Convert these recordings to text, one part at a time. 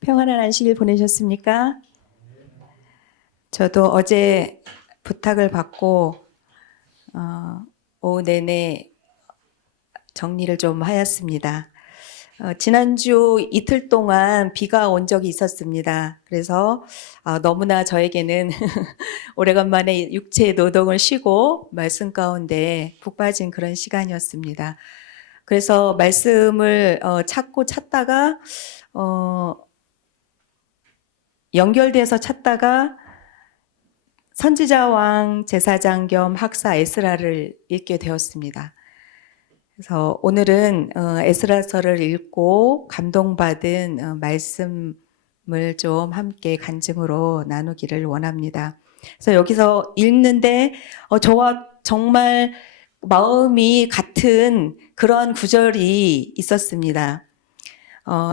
평안한 안식일 보내셨습니까? 저도 어제 부탁을 받고 오후 내내 정리를 좀 하였습니다. 지난주 이틀 동안 비가 온 적이 있었습니다. 그래서 너무나 저에게는 오래간만에 육체의 노동을 쉬고 말씀 가운데 푹 빠진 그런 시간이었습니다. 그래서 말씀을 찾고 찾다가 연결돼서 찾다가 선지자왕 제사장 겸 학사 에스라를 읽게 되었습니다. 그래서 오늘은 에스라서를 읽고 감동받은 말씀을 좀 함께 간증으로 나누기를 원합니다. 그래서 여기서 읽는데 저와 정말 마음이 같은 그런 구절이 있었습니다.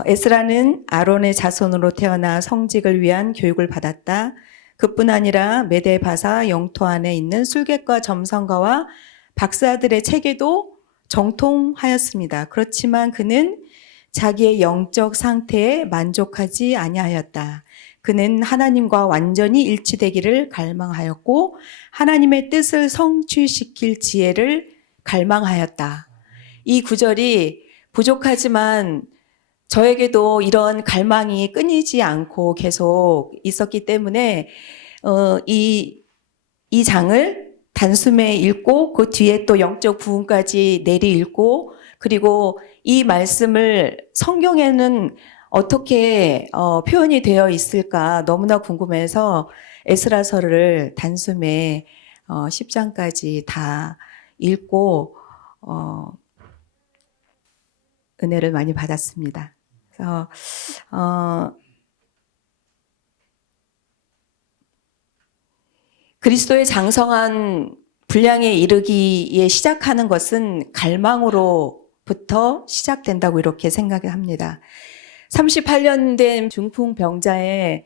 에스라는 아론의 자손으로 태어나 성직을 위한 교육을 받았다. 그뿐 아니라 메데바사 영토 안에 있는 술객과 점성가와 박사들의 체계도 정통하였습니다. 그렇지만 그는 자기의 영적 상태에 만족하지 아니하였다. 그는 하나님과 완전히 일치되기를 갈망하였고 하나님의 뜻을 성취시킬 지혜를 갈망하였다. 이 구절이 부족하지만 저에게도 이런 갈망이 끊이지 않고 계속 있었기 때문에 이 장을 단숨에 읽고 그 뒤에 또 영적 부분까지 내리 읽고 그리고 이 말씀을 성경에는 어떻게 표현이 되어 있을까 너무나 궁금해서 에스라서를 단숨에 10장까지 다 읽고 은혜를 많이 받았습니다. 그래서 그리스도의 장성한 분량에 이르기에 시작하는 것은 갈망으로부터 시작된다고 이렇게 생각을 합니다. 38년 된 중풍병자의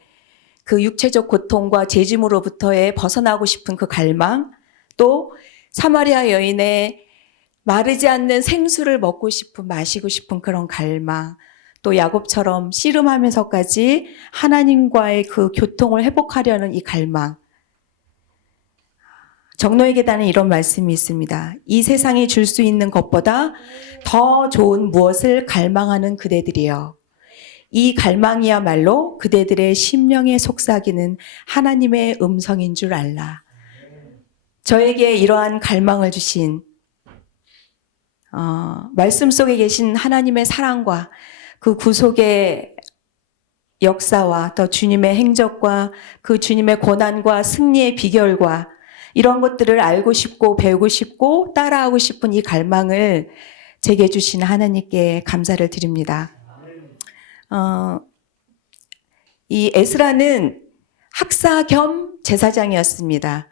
그 육체적 고통과 죄짐으로부터의 벗어나고 싶은 그 갈망, 또 사마리아 여인의 마르지 않는 생수를 먹고 싶은, 마시고 싶은 그런 갈망, 또 야곱처럼 씨름하면서까지 하나님과의 그 교통을 회복하려는 이 갈망. 정노의 계단에 이런 말씀이 있습니다. 이 세상이 줄 수 있는 것보다 더 좋은 무엇을 갈망하는 그대들이여. 이 갈망이야말로 그대들의 심령의 속삭이는 하나님의 음성인 줄 알라. 저에게 이러한 갈망을 주신 말씀 속에 계신 하나님의 사랑과 그 구속의 역사와 또 주님의 행적과 그 주님의 고난과 승리의 비결과 이런 것들을 알고 싶고 배우고 싶고 따라하고 싶은 이 갈망을 제게 주신 하나님께 감사를 드립니다. 이 에스라는 학사 겸 제사장이었습니다.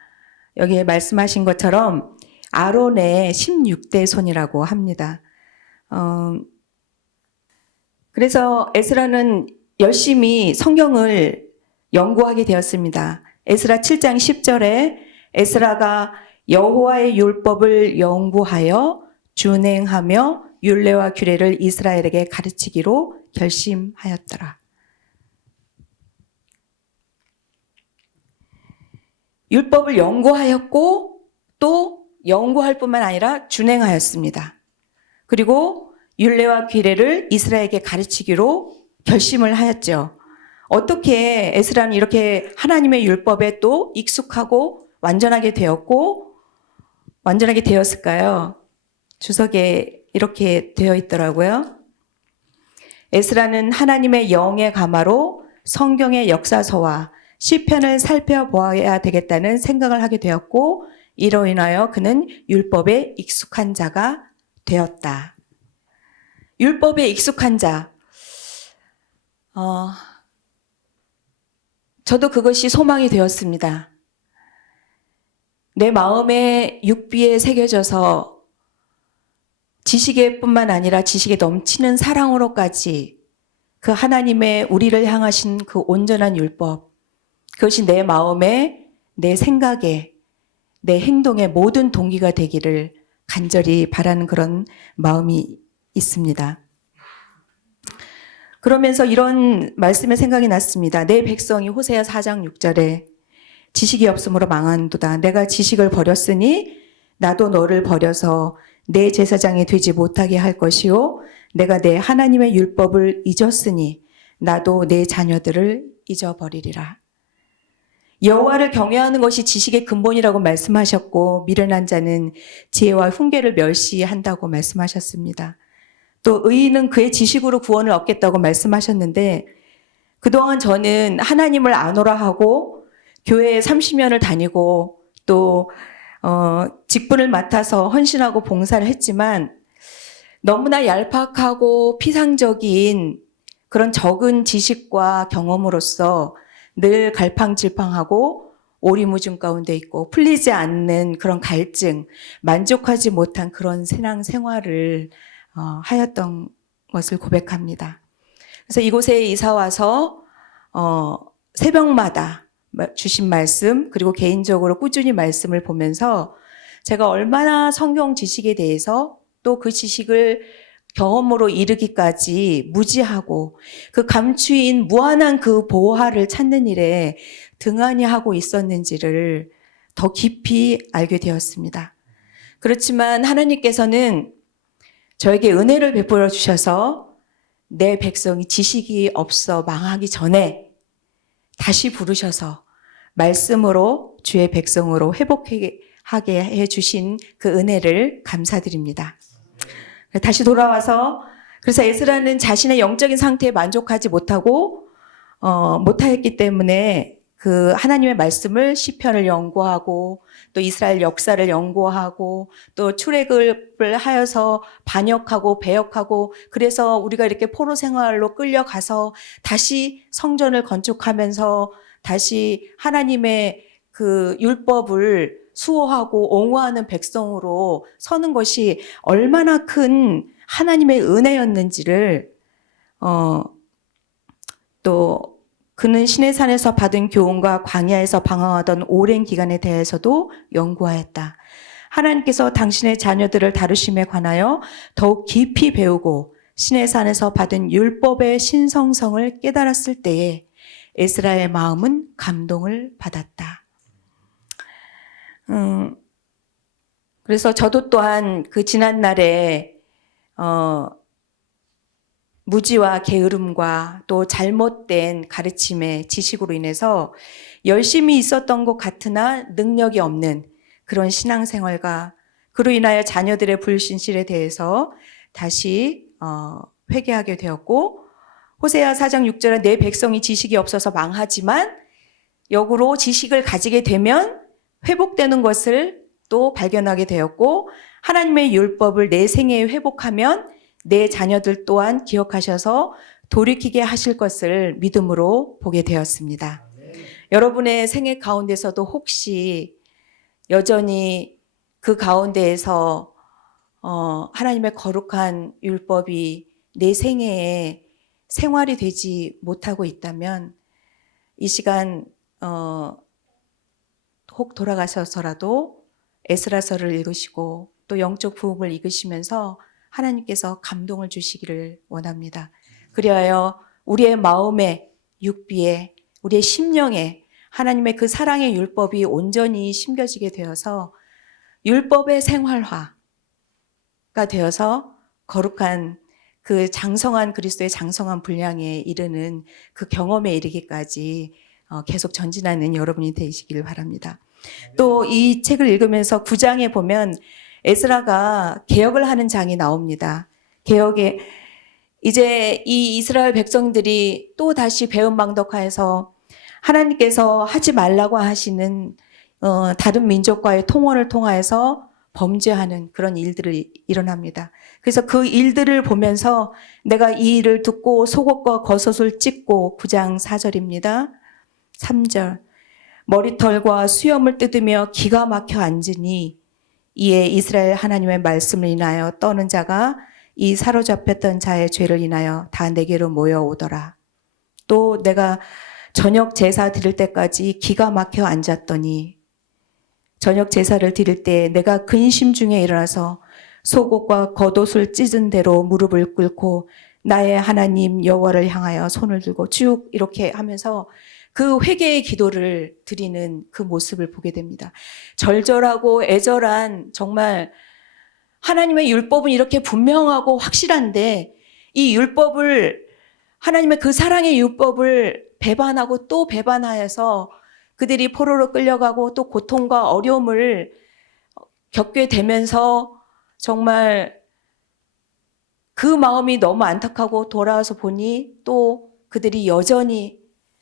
여기에 말씀하신 것처럼 아론의 16대 손이라고 합니다. 그래서 에스라는 열심히 성경을 연구하게 되었습니다. 에스라 7장 10절에 에스라가 여호와의 율법을 연구하여 준행하며 율례와 규례를 이스라엘에게 가르치기로 결심하였더라. 율법을 연구하였고 또 연구할 뿐만 아니라 준행하였습니다. 그리고 율례와 규례를 이스라엘에게 가르치기로 결심을 하였죠. 어떻게 에스라는 이렇게 하나님의 율법에 또 익숙하고 완전하게 되었고 완전하게 되었을까요? 주석에 이렇게 되어 있더라고요. 에스라는 하나님의 영의 가마로 성경의 역사서와 시편을 살펴보아야 되겠다는 생각을 하게 되었고 이로 인하여 그는 율법에 익숙한 자가 되었다. 율법에 익숙한 자. 저도 그것이 소망이 되었습니다. 내 마음에 육비에 새겨져서 지식에 뿐만 아니라 지식에 넘치는 사랑으로까지 그 하나님의 우리를 향하신 그 온전한 율법, 그것이 내 마음에, 내 생각에, 내 행동의 모든 동기가 되기를 간절히 바라는 그런 마음이 있습니다. 그러면서 이런 말씀의 생각이 났습니다. 내 백성이 호세아 4장 6절에 지식이 없으므로 망한도다. 내가 지식을 버렸으니 나도 너를 버려서 내 제사장이 되지 못하게 할 것이요. 내가 내 하나님의 율법을 잊었으니 나도 내 자녀들을 잊어버리리라. 여호와를 경외하는 것이 지식의 근본이라고 말씀하셨고 미련한 자는 지혜와 훈계를 멸시한다고 말씀하셨습니다. 또 의인은 그의 지식으로 구원을 얻겠다고 말씀하셨는데 그동안 저는 하나님을 아노라 하고 교회에 30년을 다니고 또 직분을 맡아서 헌신하고 봉사를 했지만 너무나 얄팍하고 피상적인 그런 적은 지식과 경험으로서 늘 갈팡질팡하고 오리무중 가운데 있고 풀리지 않는 그런 갈증, 만족하지 못한 그런 신앙 생활을 하였던 것을 고백합니다. 그래서 이곳에 이사 와서 새벽마다 주신 말씀 그리고 개인적으로 꾸준히 말씀을 보면서 제가 얼마나 성경 지식에 대해서 또 그 지식을 경험으로 이르기까지 무지하고 그 감추인 무한한 그 보화를 찾는 일에 등한히 하고 있었는지를 더 깊이 알게 되었습니다. 그렇지만 하나님께서는 저에게 은혜를 베풀어 주셔서 내 백성이 지식이 없어 망하기 전에 다시 부르셔서 말씀으로 주의 백성으로 회복하게 해주신 그 은혜를 감사드립니다. 다시 돌아와서 그래서 에스라는 자신의 영적인 상태에 만족하지 못하였기 때문에 그 하나님의 말씀을 시편을 연구하고 또 이스라엘 역사를 연구하고 또 출애굽을 하여서 반역하고 배역하고 그래서 우리가 이렇게 포로 생활로 끌려가서 다시 성전을 건축하면서 다시 하나님의 그 율법을 수호하고 옹호하는 백성으로 서는 것이 얼마나 큰 하나님의 은혜였는지를 또 그는 시내산에서 받은 교훈과 광야에서 방황하던 오랜 기간에 대해서도 연구하였다. 하나님께서 당신의 자녀들을 다루심에 관하여 더욱 깊이 배우고 시내산에서 받은 율법의 신성성을 깨달았을 때에 에스라의 마음은 감동을 받았다. 그래서 저도 또한 그 지난날에 무지와 게으름과 또 잘못된 가르침의 지식으로 인해서 열심히 있었던 것 같으나 능력이 없는 그런 신앙생활과 그로 인하여 자녀들의 불신실에 대해서 다시 회개하게 되었고 호세아 4장 6절에 내 백성이 지식이 없어서 망하지만 역으로 지식을 가지게 되면 회복되는 것을 또 발견하게 되었고 하나님의 율법을 내 생애에 회복하면 내 자녀들 또한 기억하셔서 돌이키게 하실 것을 믿음으로 보게 되었습니다. 여러분의 생애 가운데서도 혹시 여전히 그 가운데에서 하나님의 거룩한 율법이 내 생애에 생활이 되지 못하고 있다면 이 시간 혹 돌아가셔서라도 에스라서를 읽으시고 또 영적 부흥을 읽으시면서 하나님께서 감동을 주시기를 원합니다. 그리하여 우리의 마음에 육비에 우리의 심령에 하나님의 그 사랑의 율법이 온전히 심겨지게 되어서 율법의 생활화가 되어서 거룩한 그 장성한 그리스도의 장성한 분량에 이르는 그 경험에 이르기까지 계속 전진하는 여러분이 되시기를 바랍니다. 또 이 책을 읽으면서 9장에 보면 에스라가 개혁을 하는 장이 나옵니다. 개혁에 이제 이 이스라엘 백성들이 또 다시 배은망덕하여서 하나님께서 하지 말라고 하시는 다른 민족과의 통혼을 통하여서 범죄하는 그런 일들이 일어납니다. 그래서 그 일들을 보면서 내가 이 일을 듣고 속옷과 겉옷을 찢고 9장 4절입니다. 3절 머리털과 수염을 뜯으며 기가 막혀 앉으니 이에 이스라엘 하나님의 말씀을 인하여 떠는 자가 이 사로잡혔던 자의 죄를 인하여 다 내게로 모여오더라. 또 내가 저녁 제사 드릴 때까지 기가 막혀 앉았더니 저녁 제사를 드릴 때 내가 근심 중에 일어나서 속옷과 겉옷을 찢은 대로 무릎을 꿇고 나의 하나님 여호와를 향하여 손을 들고 쭉 이렇게 하면서 그 회개의 기도를 드리는 그 모습을 보게 됩니다. 절절하고 애절한, 정말 하나님의 율법은 이렇게 분명하고 확실한데 이 율법을, 하나님의 그 사랑의 율법을 배반하고 또 배반하여서 그들이 포로로 끌려가고 또 고통과 어려움을 겪게 되면서 정말 그 마음이 너무 안타깝고 돌아와서 보니 또 그들이 여전히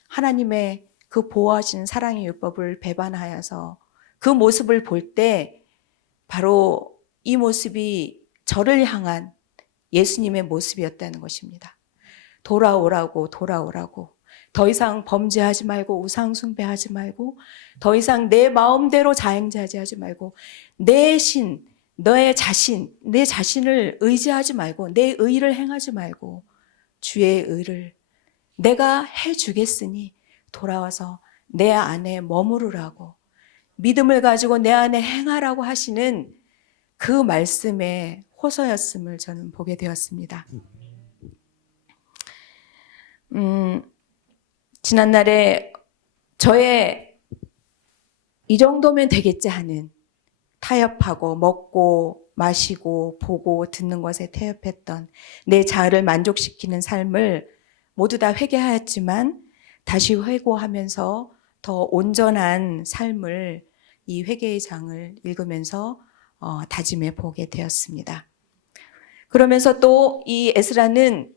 하나님의 그 보호하시는 사랑의 율법을 배반하여서 그 모습을 볼 때 바로 이 모습이 저를 향한 예수님의 모습이었다는 것입니다. 돌아오라고, 돌아오라고. 더 이상 범죄하지 말고 우상 숭배하지 말고 더 이상 내 마음대로 자행자제하지 말고 내 신, 너의 자신, 내 자신을 의지하지 말고 내 의를 행하지 말고 주의 의를 내가 해주겠으니 돌아와서 내 안에 머무르라고, 믿음을 가지고 내 안에 행하라고 하시는 그 말씀의 호소였음을 저는 보게 되었습니다. 지난날에 저의 이 정도면 되겠지 하는, 타협하고 먹고 마시고 보고 듣는 것에 태엽했던 내 자아를 만족시키는 삶을 모두 다 회개하였지만 다시 회고하면서 더 온전한 삶을 이 회개의 장을 읽으면서 다짐해 보게 되었습니다. 그러면서 또 이 에스라는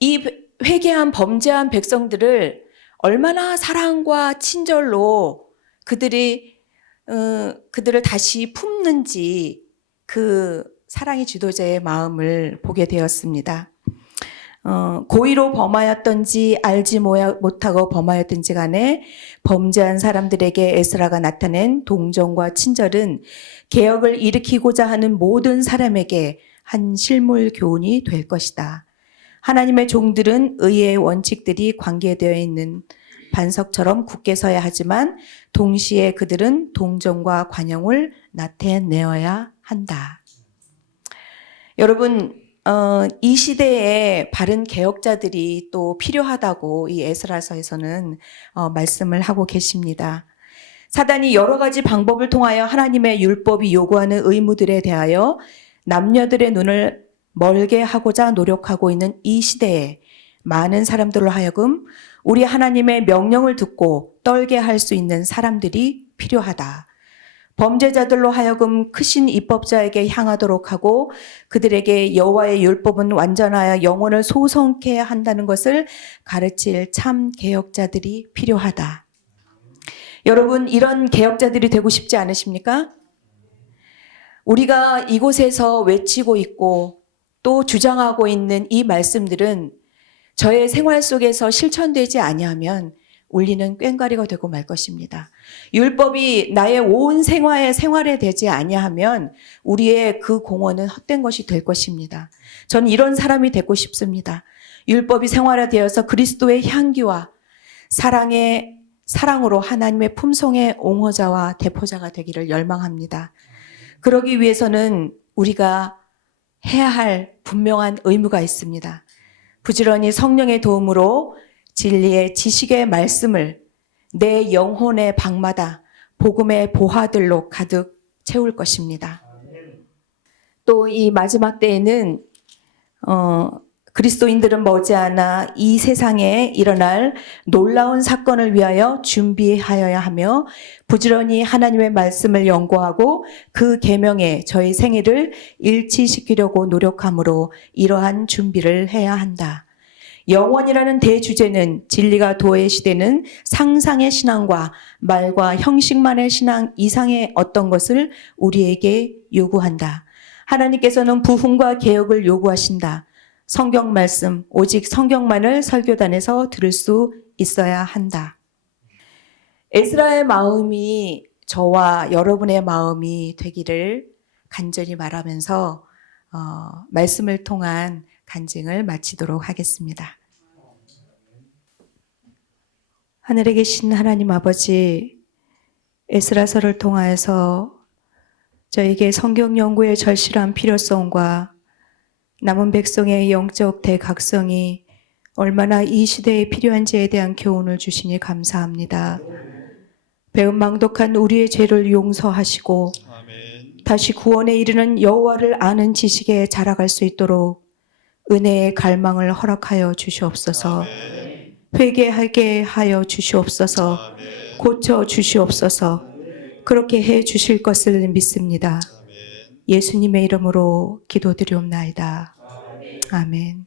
이 회개한 범죄한 백성들을 얼마나 사랑과 친절로 그들을 다시 품는지 그 사랑의 지도자의 마음을 보게 되었습니다. 고의로 범하였던지 알지 못하고 범하였던지 간에 범죄한 사람들에게 에스라가 나타낸 동정과 친절은 개혁을 일으키고자 하는 모든 사람에게 한 실물 교훈이 될 것이다. 하나님의 종들은 의의 원칙들이 관계되어 있는 반석처럼 굳게 서야 하지만 동시에 그들은 동정과 관용을 나타내어야 한다. 여러분, 이 시대에 바른 개혁자들이 또 필요하다고 이 에스라서에서는 말씀을 하고 계십니다. 사단이 여러 가지 방법을 통하여 하나님의 율법이 요구하는 의무들에 대하여 남녀들의 눈을 멀게 하고자 노력하고 있는 이 시대에 많은 사람들로 하여금 우리 하나님의 명령을 듣고 떨게 할 수 있는 사람들이 필요하다. 범죄자들로 하여금 크신 입법자에게 향하도록 하고 그들에게 여호와의 율법은 완전하여 영혼을 소성케 한다는 것을 가르칠 참 개혁자들이 필요하다. 여러분, 이런 개혁자들이 되고 싶지 않으십니까? 우리가 이곳에서 외치고 있고 또 주장하고 있는 이 말씀들은 저의 생활 속에서 실천되지 아니하면 울리는 꽹과리가 되고 말 것입니다. 율법이 나의 온 생활에 되지 아니하면 우리의 그 공헌은 헛된 것이 될 것입니다. 저는 이런 사람이 되고 싶습니다. 율법이 생활화되어서 그리스도의 향기와 사랑으로 하나님의 품성의 옹호자와 대포자가 되기를 열망합니다. 그러기 위해서는 우리가 해야 할 분명한 의무가 있습니다. 부지런히 성령의 도움으로 진리의 지식의 말씀을 내 영혼의 방마다 복음의 보화들로 가득 채울 것입니다. 또 이 마지막 때에는 그리스도인들은 머지않아 이 세상에 일어날 놀라운 사건을 위하여 준비하여야 하며 부지런히 하나님의 말씀을 연구하고 그 계명에 저희 생애를 일치시키려고 노력하므로 이러한 준비를 해야 한다. 영원이라는 대주제는 진리가 도외시되는 상상의 신앙과 말과 형식만의 신앙 이상의 어떤 것을 우리에게 요구한다. 하나님께서는 부흥과 개혁을 요구하신다. 성경 말씀, 오직 성경만을 설교단에서 들을 수 있어야 한다. 에스라의 마음이 저와 여러분의 마음이 되기를 간절히 바라면서 말씀을 통한 간증을 마치도록 하겠습니다. 하늘에 계신 하나님 아버지, 에스라서를 통하여서 저에게 성경 연구의 절실한 필요성과 남은 백성의 영적 대각성이 얼마나 이 시대에 필요한지에 대한 교훈을 주시니 감사합니다. 배은망덕한 우리의 죄를 용서하시고 아멘. 다시 구원에 이르는 여호와를 아는 지식에 자라갈 수 있도록 은혜의 갈망을 허락하여 주시옵소서. 아멘. 회개하게 하여 주시옵소서. 아멘. 고쳐 주시옵소서. 그렇게 해 주실 것을 믿습니다. 아멘. 예수님의 이름으로 기도드리옵나이다. 아멘.